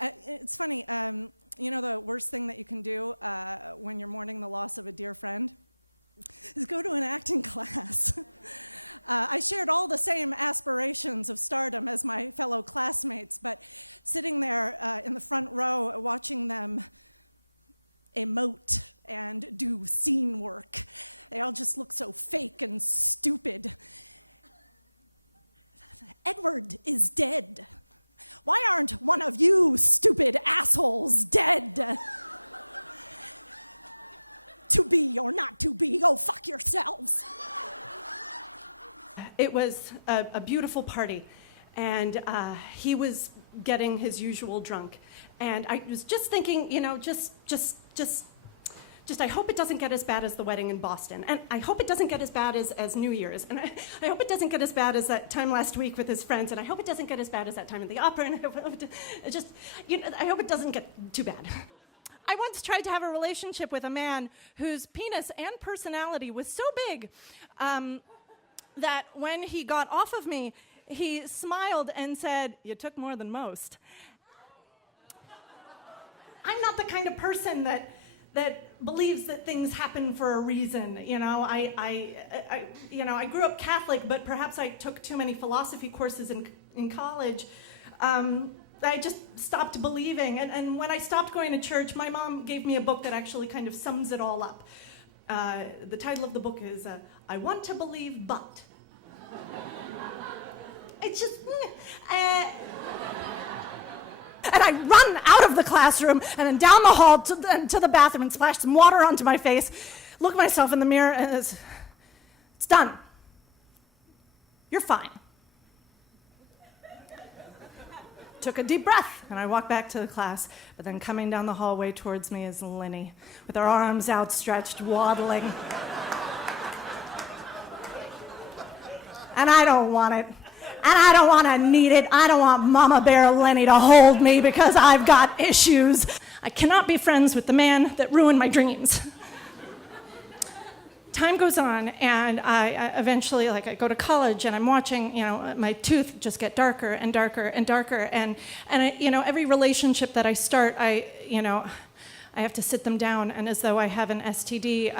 It's funny, the worst thing that you can do when you're mourning the loss of a dear friend is go to an acting class. I shared all the same aspirations of stardom as my fellow classmates, but sitting there in the front row watching them emote and do scene work, they all just look so fake and stupid. Edward is dead. Why aren't one of you stupid assholes dead? To be or not to be, go fuck yourselves. It was a beautiful party, and he was getting his usual drunk. And I was just thinking, I hope it doesn't get as bad as the wedding in Boston. And I hope it doesn't get as bad as New Year's. And I hope it doesn't get as bad as that time last week with his friends. And I hope it doesn't get as bad as that time at the opera. And I hope it doesn't get too bad. I once tried to have a relationship with a man whose penis and personality was so big that when he got off of me, he smiled and said, "You took more than most." I'm not the kind of person that believes that things happen for a reason. I grew up Catholic, but perhaps I took too many philosophy courses in college. I just stopped believing. And when I stopped going to church, my mom gave me a book that actually kind of sums it all up. The title of the book is I Want to Believe, But. It's just... And I run out of the classroom and then down the hall to the bathroom and splash some water onto my face, look myself in the mirror, and it's done. You're fine. Took a deep breath, and I walked back to the class, but then coming down the hallway towards me is Lenny, with her arms outstretched, waddling. And I don't want it. And I don't want to need it. I don't want Mama Bear Lenny to hold me because I've got issues. I cannot be friends with the man that ruined my dreams. Time goes on, and I eventually, I go to college, and I'm watching, my tooth just get darker and darker and darker. And every relationship that I start, I have to sit them down, and as though I have an STD,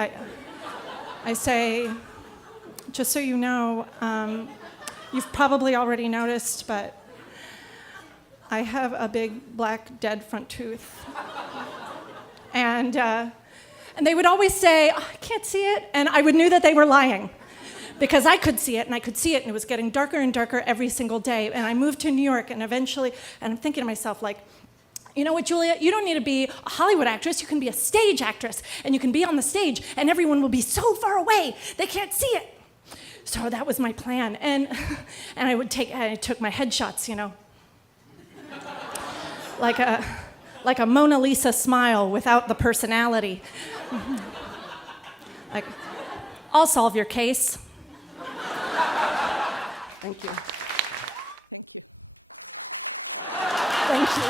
I say, just so you know, you've probably already noticed, but I have a big black dead front tooth. And they would always say, "Oh, I can't see it," and I would knew that they were lying because I could see it, and it was getting darker and darker every single day. And I moved to New York, and eventually, and I'm thinking to myself, you know what, Julia, you don't need to be a Hollywood actress, you can be a stage actress, and you can be on the stage, and everyone will be so far away, they can't see it. So that was my plan, and I took my headshots, like a Mona Lisa smile without the personality. I'll solve your case. Thank you. Thank you. Thank you.